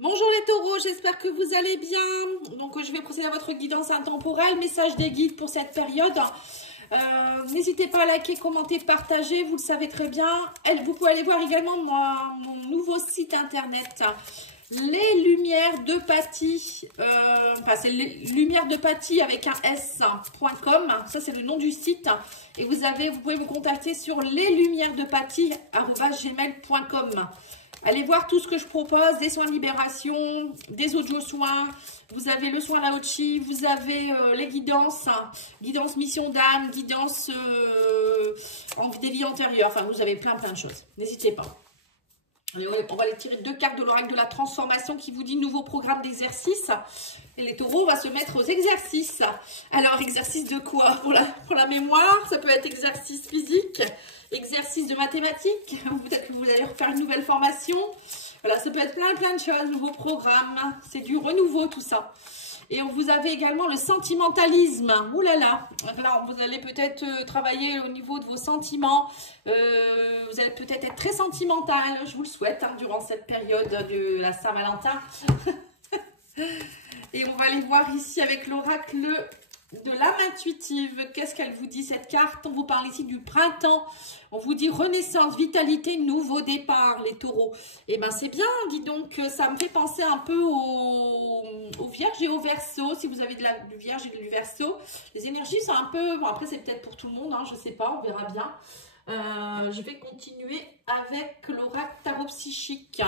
Bonjour les taureaux, j'espère que vous allez bien. Donc je vais procéder à votre guidance intemporelle, message des guides pour cette période. N'hésitez pas à liker, commenter, partager, vous le savez très bien. Vous pouvez aller voir également mon nouveau site internet, Les Lumières de Paty. C'est les Lumières de Paty avec un s.com. Ça c'est le nom du site. Et vous pouvez vous contacter sur leslumièresdepaty@gmail.com. Allez voir tout ce que je propose, des soins de libération, des audio soins. Vous avez le soin Lao-Chi, vous avez les guidances, guidance mission d'âme, guidance des vies antérieures. Enfin, vous avez plein de choses. N'hésitez pas. Allez, on va aller tirer deux cartes de l'oracle de la transformation qui vous dit nouveau programme d'exercice. Et les taureaux, on va se mettre aux exercices. Alors, exercice de quoi? Pour la mémoire, ça peut être exercice physique, exercice de mathématiques, ou peut-être que vous allez refaire une nouvelle formation. Voilà, ça peut être plein de choses, nouveau programme. C'est du renouveau tout ça. Et vous avez également le sentimentalisme. Ouh là là. Là, vous allez peut-être travailler au niveau de vos sentiments. Vous allez peut-être être très sentimental. Je vous le souhaite durant cette période de la Saint-Valentin. Et on va aller voir ici avec l'oracle de l'âme intuitive. Qu'est-ce qu'elle vous dit cette carte? On vous parle ici du printemps. On vous dit renaissance, vitalité, nouveau départ, les taureaux. Et ben c'est bien, dis donc, ça me fait penser un peu au Vierge et au Verseau. Si vous avez du Vierge et du Verseau, les énergies sont un peu... Bon, après c'est peut-être pour tout le monde, je ne sais pas, on verra bien. Je vais continuer avec l'oracle tarot psychique.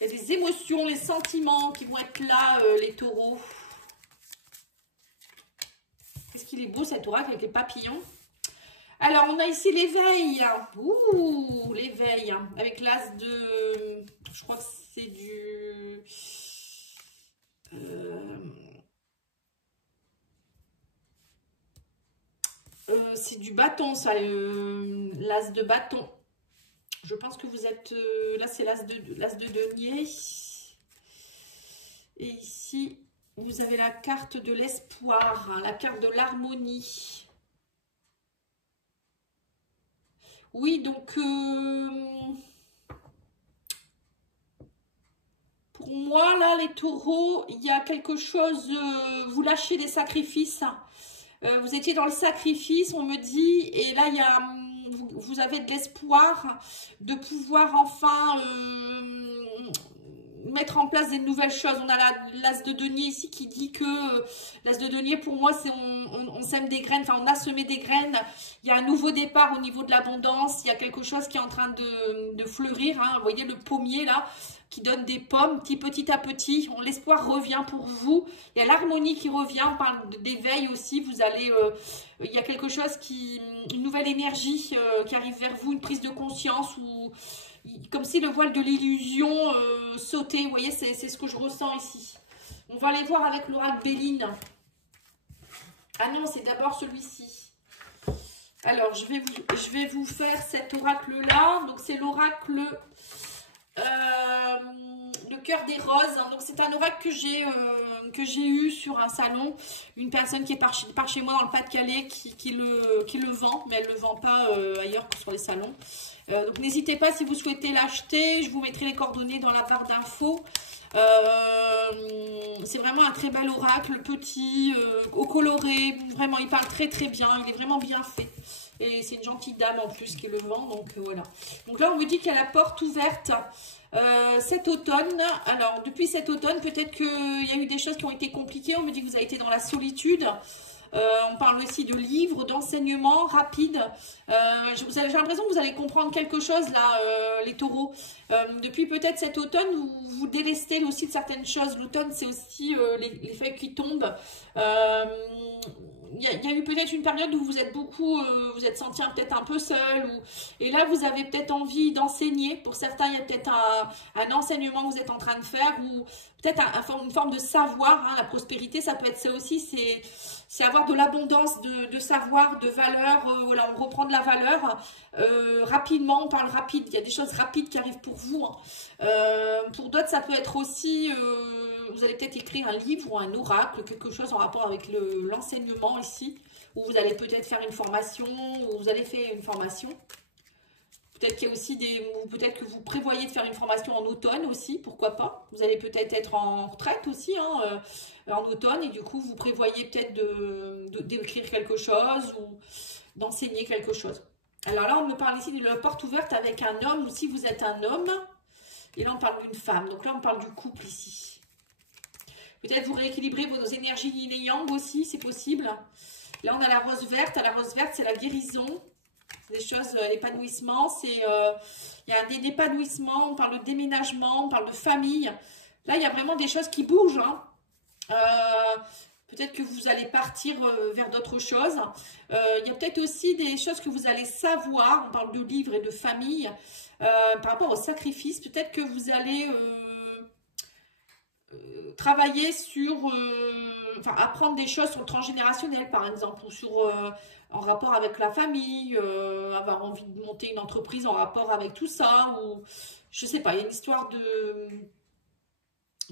Il y a des émotions, les sentiments qui vont être là, les taureaux. Qu'est-ce qu'il est beau cet oracle avec les papillons. Alors, on a ici l'éveil. Ouh, l'éveil. Avec l'as de... Je crois que c'est du... c'est du bâton, ça. L'as de bâton. Je pense que vous êtes... là, c'est l'as de denier. Et ici, vous avez la carte de l'espoir, la carte de l'harmonie. Oui, donc... pour moi, là, les taureaux, il y a quelque chose... vous lâchez des sacrifices. Vous étiez dans le sacrifice, on me dit. Et là, il y a... vous avez de l'espoir de pouvoir enfin mettre en place des nouvelles choses. On a l'as de denier ici qui dit que l'as de denier pour moi c'est on sème des graines, enfin on a semé des graines. Il y a un nouveau départ au niveau de l'abondance, il y a quelque chose qui est en train de fleurir. Vous voyez le pommier là qui donne des pommes petit à petit. L'espoir revient pour vous. Il y a l'harmonie qui revient. On parle d'éveil aussi. Vous allez, il y a quelque chose une nouvelle énergie qui arrive vers vous, une prise de conscience ou comme si le voile de l'illusion sautait. Vous voyez, c'est ce que je ressens ici. On va aller voir avec l'oracle Béline. Ah non, c'est d'abord celui-ci. Alors, je vais vous faire cet oracle-là. Donc, c'est l'oracle... le cœur des roses. Donc c'est un oracle que j'ai eu sur un salon, une personne qui est par chez moi dans le Pas-de-Calais qui le vend, mais elle ne le vend pas ailleurs que sur les salons. Donc n'hésitez pas si vous souhaitez l'acheter, je vous mettrai les coordonnées dans la barre d'infos. C'est vraiment un très bel oracle, petit, au coloré, vraiment il parle très bien, il est vraiment bien fait. Et c'est une gentille dame en plus qui le vend, donc voilà. Donc là, on me dit qu'il y a la porte ouverte cet automne. Alors, depuis cet automne, peut-être qu'il y a eu des choses qui ont été compliquées. On me dit que vous avez été dans la solitude. On parle aussi de livres, d'enseignements rapides. J'ai l'impression que vous allez comprendre quelque chose là, les taureaux. Depuis peut-être cet automne, vous délestez aussi de certaines choses. L'automne, c'est aussi les feuilles qui tombent. Il y a eu peut-être une période où vous êtes vous êtes senti peut-être un peu seul. Et là, vous avez peut-être envie d'enseigner. Pour certains, il y a peut-être un enseignement que vous êtes en train de faire ou peut-être une forme de savoir. La prospérité, ça peut être ça aussi. C'est avoir de l'abondance, de savoir, de valeur. Voilà, on reprend de la valeur rapidement. On parle rapide. Il y a des choses rapides qui arrivent pour vous. Pour d'autres, ça peut être aussi... vous allez peut-être écrire un livre ou un oracle, quelque chose en rapport avec l'enseignement ici, ou vous allez peut-être faire une formation, ou vous allez faire une formation. Peut-être qu'il y a aussi peut-être que vous prévoyez de faire une formation en automne aussi, pourquoi pas. Vous allez peut-être être en retraite aussi, hein, en automne, et du coup, vous prévoyez peut-être d'écrire quelque chose ou d'enseigner quelque chose. Alors là, on me parle ici de la porte ouverte avec un homme, ou si vous êtes un homme, et là, on parle d'une femme. Donc là, on parle du couple ici. Peut-être vous rééquilibrez vos énergies yin et yang aussi, c'est possible. Là, on a la rose verte. La rose verte, c'est la guérison. Des choses, l'épanouissement. Il y a un épanouissement, on parle de déménagement, on parle de famille. Là, il y a vraiment des choses qui bougent. Hein. Peut-être que vous allez partir vers d'autres choses. Il y a peut-être aussi des choses que vous allez savoir. On parle de livres et de famille. Par rapport au sacrifice, peut-être que vous allez travailler sur, apprendre des choses sur le transgénérationnel par exemple, ou sur, en rapport avec la famille, avoir envie de monter une entreprise en rapport avec tout ça, ou je sais pas, il y a une histoire de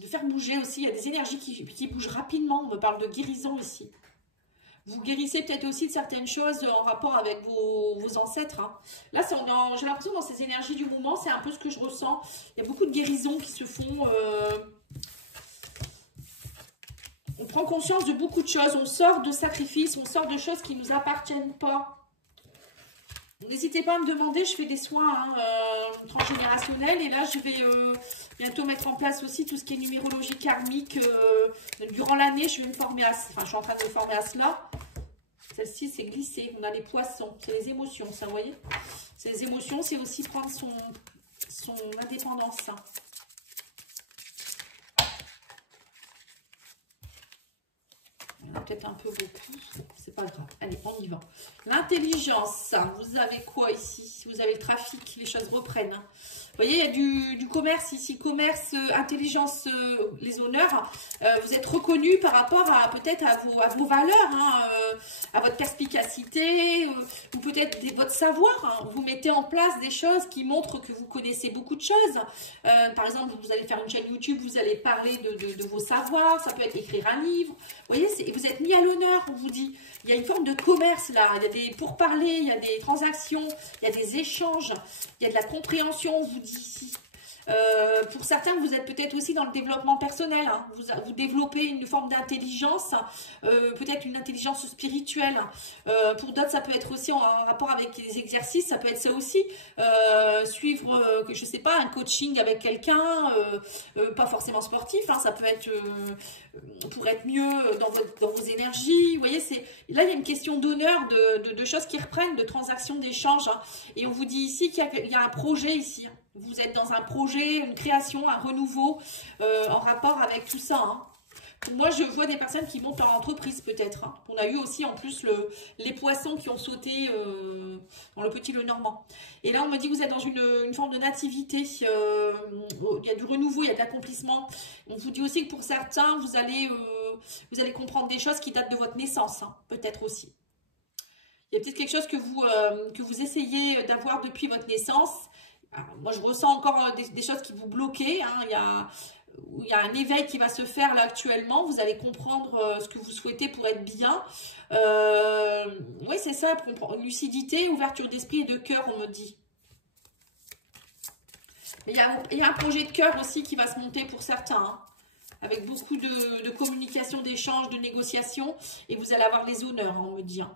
faire bouger aussi, il y a des énergies qui bougent rapidement, on me parle de guérison ici. Vous guérissez peut-être aussi de certaines choses en rapport avec vos ancêtres. Hein. Là, j'ai l'impression dans ces énergies du moment, c'est un peu ce que je ressens. Il y a beaucoup de guérisons qui se font. On prend conscience de beaucoup de choses. On sort de sacrifices, on sort de choses qui ne nous appartiennent pas. N'hésitez pas à me demander, je fais des soins transgénérationnels. Et là, je vais bientôt mettre en place aussi tout ce qui est numérologie karmique. Durant l'année, je vais me former à je suis en train de me former à cela. Celle-ci, c'est glisser. On a les poissons. C'est les émotions, ça, vous voyez. C'est les émotions, c'est aussi prendre son indépendance. Ça. Il y en a peut-être un peu beaucoup. C'est pas grave. Allez, on y va. L'intelligence. Vous avez quoi ici? Vous avez le trafic. Les choses reprennent. Vous voyez, il y a du commerce ici. Commerce, intelligence, les honneurs. Vous êtes reconnu par rapport à peut-être à vos valeurs, hein, à votre perspicacité, ou peut-être votre savoir. Hein. Vous mettez en place des choses qui montrent que vous connaissez beaucoup de choses. Par exemple, vous allez faire une chaîne YouTube, vous allez parler de vos savoirs. Ça peut être écrire un livre. Vous voyez, vous êtes mis à l'honneur, on vous dit. Il y a une forme de commerce là, il y a des pourparlers, il y a des transactions, il y a des échanges, il y a de la compréhension, on vous dit ici. Pour certains, vous êtes peut-être aussi dans le développement personnel. Hein. Vous développez une forme d'intelligence, peut-être une intelligence spirituelle. Pour d'autres, ça peut être aussi en rapport avec les exercices, ça peut être ça aussi. Suivre, je sais pas, un coaching avec quelqu'un, pas forcément sportif, hein, ça peut être pour être mieux dans vos énergies. Vous voyez, là, il y a une question d'honneur, de choses qui reprennent, de transactions, d'échanges. Hein. Et on vous dit ici qu'il y a un projet ici. Hein. Vous êtes dans un projet, une création, un renouveau en rapport avec tout ça. Hein. Moi, je vois des personnes qui montent en entreprise peut-être. Hein. On a eu aussi en plus les poissons qui ont sauté dans le Petit Le Normand. Et là, on me dit que vous êtes dans une forme de nativité. Il y a du renouveau, il y a de l'accomplissement. On vous dit aussi que pour certains, vous allez comprendre des choses qui datent de votre naissance. Hein, peut-être aussi. Il y a peut-être quelque chose que vous essayez d'avoir depuis votre naissance. Alors, moi, je ressens encore des choses qui vous bloquent. Hein. Il y a un éveil qui va se faire là actuellement. Vous allez comprendre ce que vous souhaitez pour être bien. Oui, c'est ça. Lucidité, ouverture d'esprit et de cœur, on me dit. Mais il y a un projet de cœur aussi qui va se monter pour certains. Hein, avec beaucoup de communication, d'échange, de négociation. Et vous allez avoir les honneurs, on me dit. Hein.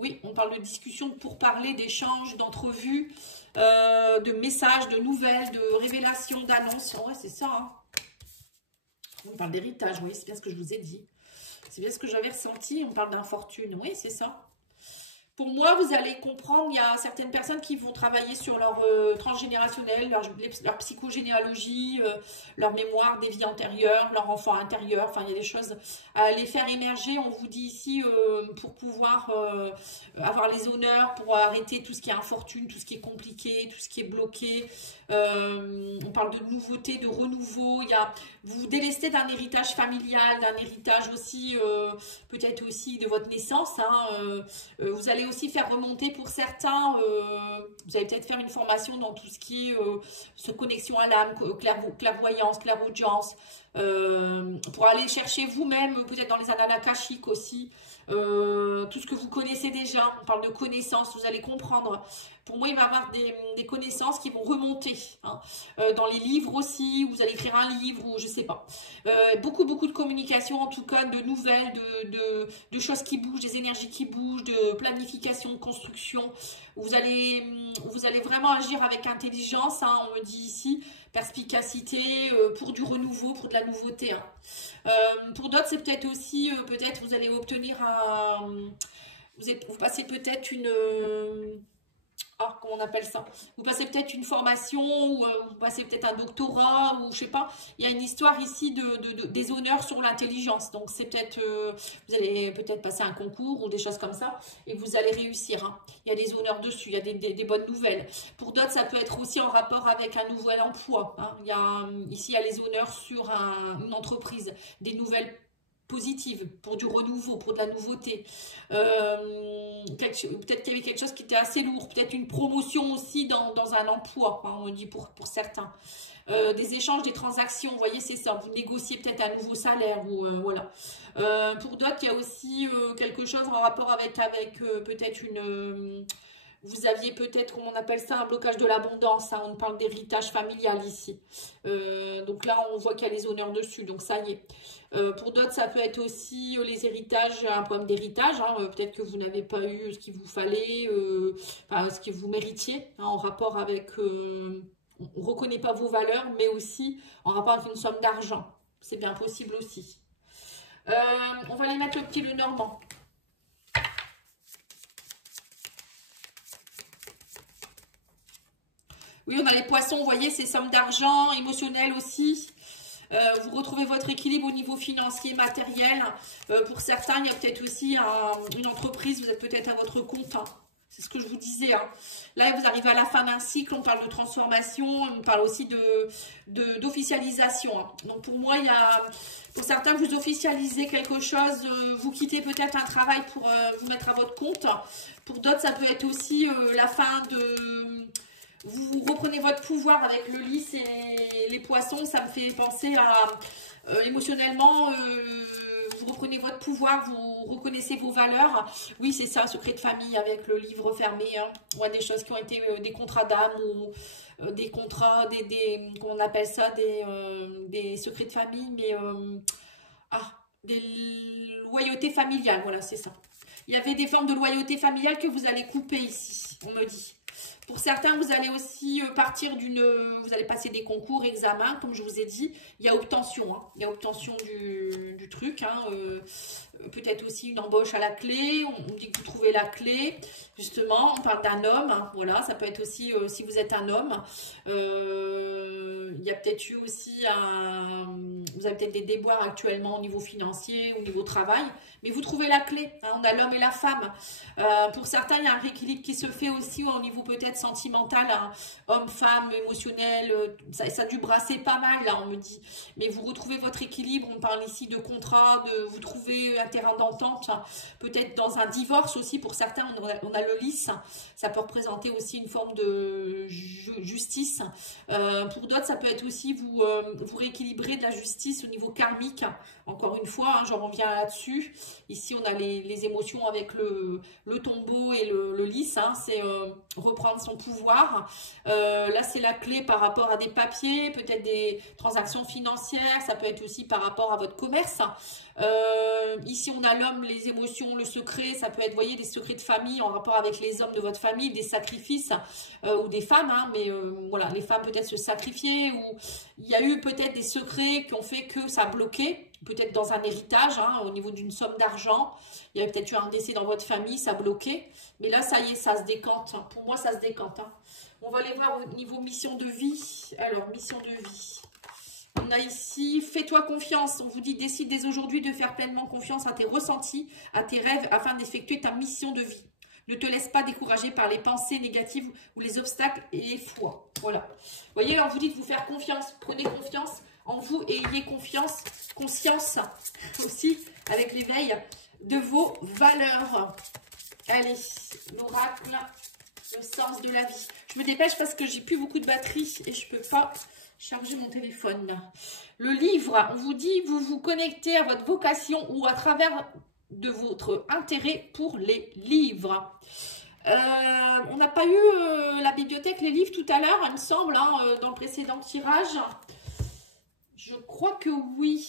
Oui, on parle de discussion, de pourparlers, d'échanges, d'entrevues. De messages, de nouvelles, de révélations, d'annonces. Ouais, c'est ça. Hein. On parle d'héritage, oui, c'est bien ce que je vous ai dit. C'est bien ce que j'avais ressenti. On parle d'infortune, oui, c'est ça. Pour moi, vous allez comprendre, il y a certaines personnes qui vont travailler sur leur transgénérationnel, leur psychogénéalogie, leur mémoire des vies antérieures, leur enfant intérieur. Enfin, il y a des choses à les faire émerger. On vous dit ici pour pouvoir avoir les honneurs, pour arrêter tout ce qui est infortune, tout ce qui est compliqué, tout ce qui est bloqué. On parle de nouveauté, de renouveau. Vous vous délestez d'un héritage familial, d'un héritage aussi, peut-être aussi de votre naissance. Hein, vous allez aussi faire remonter pour certains, vous allez peut-être faire une formation dans tout ce qui est connexion à l'âme, clairvoyance, clairaudience, pour aller chercher vous-même, peut-être dans les annales akashiques aussi, tout ce que vous connaissez déjà. On parle de connaissances, vous allez comprendre Pour moi, il va y avoir des connaissances qui vont remonter. Hein. Dans les livres aussi, vous allez écrire un livre ou je sais pas. Beaucoup de communication, en tout cas, de nouvelles, de choses qui bougent, des énergies qui bougent, de planification, de construction. Vous allez vraiment agir avec intelligence, hein, on me dit ici, perspicacité, pour du renouveau, pour de la nouveauté. Hein. Pour d'autres, c'est peut-être aussi, peut-être vous allez obtenir un... Vous passez peut-être une... comment on appelle ça? Vous passez peut-être une formation ou vous passez peut-être un doctorat ou je sais pas. Il y a une histoire ici des honneurs sur l'intelligence. Donc c'est peut-être, vous allez peut-être passer un concours ou des choses comme ça et vous allez réussir. Hein. Il y a des honneurs dessus, il y a des bonnes nouvelles. Pour d'autres, ça peut être aussi en rapport avec un nouvel emploi. Hein. Ici, il y a les honneurs sur une entreprise, des nouvelles positive, pour du renouveau, pour de la nouveauté. Peut-être qu'il y avait quelque chose qui était assez lourd, peut-être une promotion aussi dans un emploi, hein, on dit pour certains. Des échanges, des transactions, vous voyez, c'est ça. Vous négociez peut-être un nouveau salaire, ou voilà. Pour d'autres, il y a aussi quelque chose en rapport avec peut-être une... vous aviez peut-être, comment on appelle ça, un blocage de l'abondance. Hein, on parle d'héritage familial ici. Donc là, on voit qu'il y a les honneurs dessus. Donc ça y est. Pour d'autres, ça peut être aussi les héritages, un problème d'héritage. Hein, peut-être que vous n'avez pas eu ce qu'il vous fallait, enfin, ce que vous méritiez, hein, en rapport avec... on ne reconnaît pas vos valeurs, mais aussi en rapport avec une somme d'argent. C'est bien possible aussi. On va aller mettre le petit Lenormand. Oui, on a les poissons, vous voyez, ces sommes d'argent, émotionnelles aussi. Vous retrouvez votre équilibre au niveau financier, matériel. Pour certains, il y a peut-être aussi une entreprise, vous êtes peut-être à votre compte. Hein. C'est ce que je vous disais. Hein. Là, vous arrivez à la fin d'un cycle, on parle de transformation, on parle aussi d'officialisation. Hein. Donc pour moi, pour certains, vous officialisez quelque chose, vous quittez peut-être un travail pour vous mettre à votre compte. Pour d'autres, ça peut être aussi la fin de... Vous reprenez votre pouvoir avec le lys et les poissons, ça me fait penser à émotionnellement, vous reprenez votre pouvoir, vous reconnaissez vos valeurs. Oui, c'est ça, secret de famille avec le livre fermé. Hein. Ouais, des choses qui ont été des contrats d'âme ou des contrats, comment on appelle ça, des secrets de famille, mais des loyautés familiales, voilà, c'est ça. Il y avait des formes de loyauté familiale que vous allez couper ici, on me dit. Pour certains, vous allez aussi vous allez passer des concours, examens, comme je vous ai dit. Il y a obtention, hein. Il y a obtention du truc. Hein. Peut-être aussi une embauche à la clé. On dit que vous trouvez la clé. Justement, on parle d'un homme. Hein. Voilà, ça peut être aussi, si vous êtes un homme. Il y a peut-être eu aussi vous avez peut-être des déboires actuellement au niveau financier, au niveau travail. Mais vous trouvez la clé. Hein. On a l'homme et la femme. Pour certains, il y a un rééquilibre qui se fait aussi au niveau peut-être sentimental, hein, homme-femme, émotionnel, ça a dû brasser pas mal là, on me dit. Mais vous retrouvez votre équilibre, on parle ici de contrat, vous trouvez un terrain d'entente, hein, peut-être dans un divorce aussi, pour certains, on a le lys, ça peut représenter aussi une forme de justice. Pour d'autres, ça peut être aussi vous rééquilibrer de la justice au niveau karmique, encore une fois, hein, j'en reviens là-dessus. Ici, on a les émotions avec le tombeau et le lys, hein, c'est reprendre son pouvoir. Là, c'est la clé par rapport à des papiers, peut-être des transactions financières, ça peut être aussi par rapport à votre commerce. Ici, on a l'homme, les émotions, le secret, ça peut être, vous voyez, des secrets de famille en rapport avec les hommes de votre famille, des sacrifices, ou des femmes, hein, mais voilà, les femmes peut-être se sacrifier, ou il y a eu peut-être des secrets qui ont fait que ça a bloqué, peut-être dans un héritage, hein, au niveau d'une somme d'argent, il y avait peut-être eu un décès dans votre famille, ça a bloqué, mais là, ça y est, ça se décante, hein. Pour moi, ça se décante. Hein. On va aller voir au niveau mission de vie. Alors, mission de vie. On a ici, fais-toi confiance. On vous dit, décide dès aujourd'hui de faire pleinement confiance à tes ressentis, à tes rêves, afin d'effectuer ta mission de vie. Ne te laisse pas décourager par les pensées négatives ou les obstacles et les foi. Voilà. Vous voyez, on vous dit de vous faire confiance. Prenez confiance en vous et ayez conscience aussi, avec l'éveil de vos valeurs. Allez, l'oracle, le sens de la vie. Je me dépêche parce que j'ai plus beaucoup de batterie et je peux pas charger mon téléphone. Le livre, on vous dit, vous vous connectez à votre vocation ou à travers de votre intérêt pour les livres. On n'a pas eu la bibliothèque, les livres tout à l'heure, il me semble, hein, dans le précédent tirage. Je crois que oui.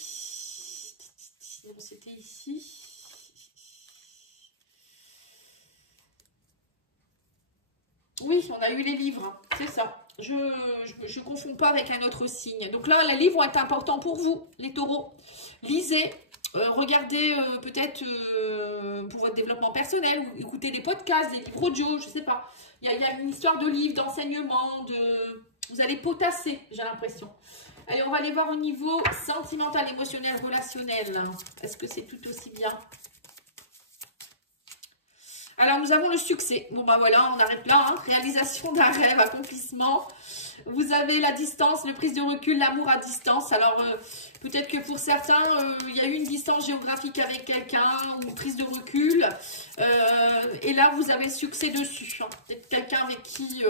C'était ici. Oui, on a eu les livres, c'est ça. Je ne confonds pas avec un autre signe. Donc là, les livres vont être importants pour vous, les taureaux. Lisez, regardez peut-être pour votre développement personnel, ou écoutez des podcasts, des livres audio, je ne sais pas. Il y a une histoire de livres, d'enseignement, vous allez potasser, j'ai l'impression. Allez, on va aller voir au niveau sentimental, émotionnel, relationnel. Est-ce que c'est tout aussi bien? Alors, nous avons le succès. Bon, bah voilà, on arrête là. Hein. Réalisation d'un rêve, accomplissement. Vous avez la distance, le prise de recul, l'amour à distance. Alors, peut-être que pour certains, il y a eu une distance géographique avec quelqu'un ou prise de recul. Et là, vous avez le succès dessus. Hein. Peut-être quelqu'un avec qui...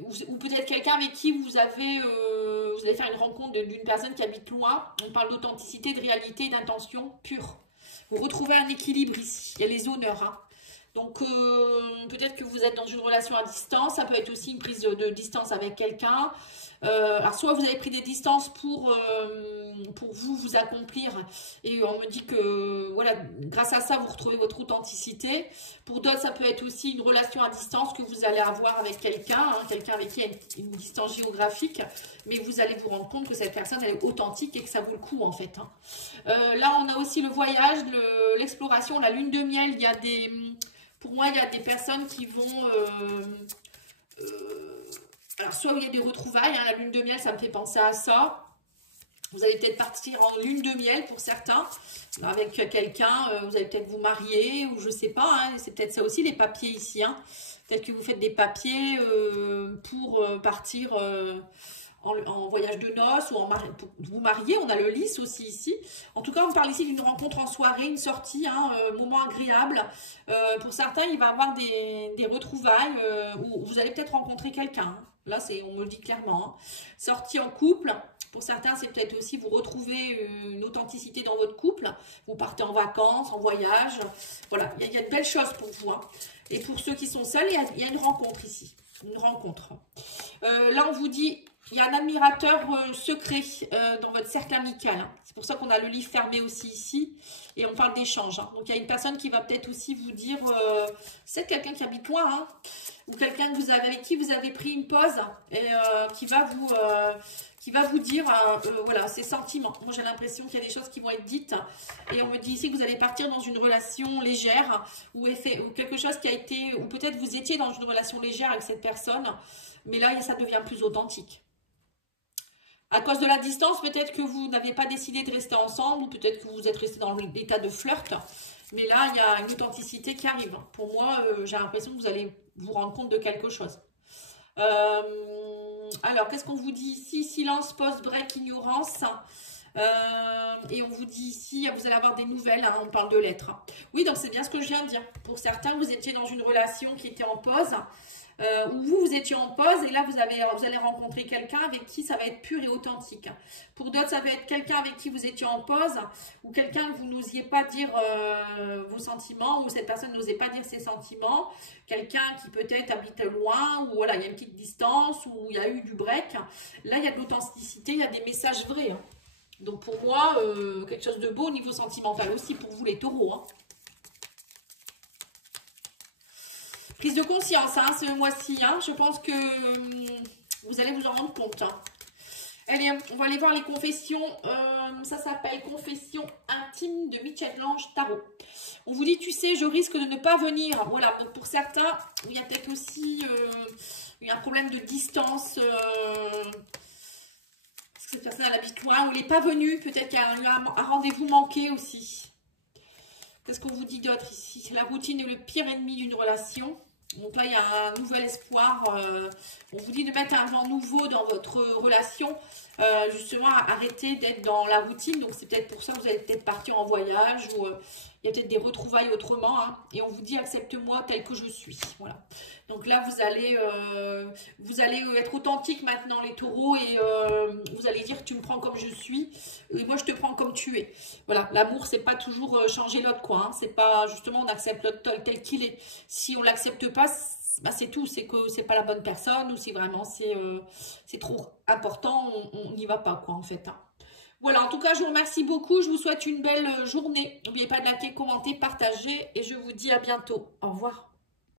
ou peut-être quelqu'un avec qui vous allez faire une rencontre d'une personne qui habite loin. On parle d'authenticité, de réalité, d'intention pure. Vous retrouvez un équilibre ici. Il y a les honneurs. Hein. Donc, peut-être que vous êtes dans une relation à distance. Ça peut être aussi une prise de distance avec quelqu'un. Alors, soit vous avez pris des distances pour vous accomplir. Et on me dit que, voilà, grâce à ça, vous retrouvez votre authenticité. Pour d'autres, ça peut être aussi une relation à distance que vous allez avoir avec quelqu'un. Hein, quelqu'un avec qui il y a une distance géographique. Mais vous allez vous rendre compte que cette personne, elle est authentique et que ça vaut le coup, en fait. Hein. Là, on a aussi le voyage, l'exploration, la lune de miel. Il y a des... Pour moi, il y a des personnes qui vont... alors, soit il y a des retrouvailles, hein, la lune de miel, ça me fait penser à ça. Vous allez peut-être partir en lune de miel pour certains, avec quelqu'un, vous allez peut-être vous marier, ou je sais pas, hein, c'est peut-être ça aussi les papiers ici. Hein. Peut-être que vous faites des papiers pour partir en voyage de noces, ou pour vous marier. On a le lys aussi ici. En tout cas, on parle ici d'une rencontre en soirée, une sortie, hein, moment agréable. Pour certains, il va y avoir des retrouvailles où vous allez peut-être rencontrer quelqu'un. Hein. Là, on me le dit clairement. Hein. Sortie en couple. Pour certains, c'est peut-être aussi vous retrouvez une authenticité dans votre couple. Vous partez en vacances, en voyage. Voilà, il y a de belles choses pour vous. Hein. Et pour ceux qui sont seuls, il y a une rencontre ici. Une rencontre. Là, on vous dit, il y a un admirateur secret dans votre cercle amical. Hein. C'est pour ça qu'on a le livre fermé aussi ici. Et on parle d'échange. Hein. Donc, il y a une personne qui va peut-être aussi vous dire, c'est quelqu'un qui habite loin, hein, ou quelqu'un avec qui vous avez pris une pause et qui va vous dire, voilà, ses sentiments. Moi, j'ai l'impression qu'il y a des choses qui vont être dites. Et on me dit ici que vous allez partir dans une relation légère ou quelque chose qui a été, ou peut-être vous étiez dans une relation légère avec cette personne, mais là, ça devient plus authentique. À cause de la distance, peut-être que vous n'avez pas décidé de rester ensemble, ou peut-être que vous êtes resté dans l'état de flirt. Mais là, il y a une authenticité qui arrive. Pour moi, j'ai l'impression que vous allez vous rendre compte de quelque chose. Alors, qu'est-ce qu'on vous dit ici? Silence, post-break, ignorance. Et on vous dit ici, vous allez avoir des nouvelles, hein, on parle de lettres. Oui, donc c'est bien ce que je viens de dire. Pour certains, vous étiez dans une relation qui était en pause. Où vous étiez en pause et là vous allez rencontrer quelqu'un avec qui ça va être pur et authentique. Pour d'autres, ça va être quelqu'un avec qui vous étiez en pause ou quelqu'un que vous n'osiez pas dire vos sentiments, ou cette personne n'osait pas dire ses sentiments, quelqu'un qui peut-être habite loin, ou voilà, il y a une petite distance, ou il y a eu du break. Là, il y a de l'authenticité, il y a des messages vrais. Hein. Donc pour moi, quelque chose de beau au niveau sentimental aussi pour vous les taureaux. Hein. Prise de conscience, hein, ce mois-ci. Hein, je pense que vous allez vous en rendre compte. Hein. Allez, on va aller voir les confessions. Ça s'appelle Confession intime de Michel-Ange Tarot. On vous dit, tu sais, je risque de ne pas venir. Voilà, donc pour certains, il y a peut-être aussi un problème de distance. Parce que cette personne, elle habite loin, ou il n'est pas venu. Peut-être qu'il y a eu un rendez-vous manqué aussi. Qu'est-ce qu'on vous dit d'autre ici? La routine est le pire ennemi d'une relation. Donc là, il y a un nouvel espoir. On vous dit de mettre un vent nouveau dans votre relation. Justement, arrêter d'être dans la routine. Donc, c'est peut-être pour ça que vous allez peut-être partir en voyage. Ou il y a peut-être des retrouvailles autrement, hein, et on vous dit accepte-moi tel que je suis. Voilà. Donc là, vous allez être authentique maintenant, les taureaux, et vous allez dire tu me prends comme je suis, et moi je te prends comme tu es. Voilà, l'amour, c'est pas toujours changer l'autre, quoi. Hein. C'est pas justement on accepte l'autre tel qu'il est. Si on l'accepte pas, bah, c'est tout, c'est que c'est pas la bonne personne, ou si vraiment c'est trop important, on n'y va pas, quoi, en fait. Hein. Voilà, en tout cas, je vous remercie beaucoup. Je vous souhaite une belle journée. N'oubliez pas de liker, commenter, partager. Et je vous dis à bientôt. Au revoir.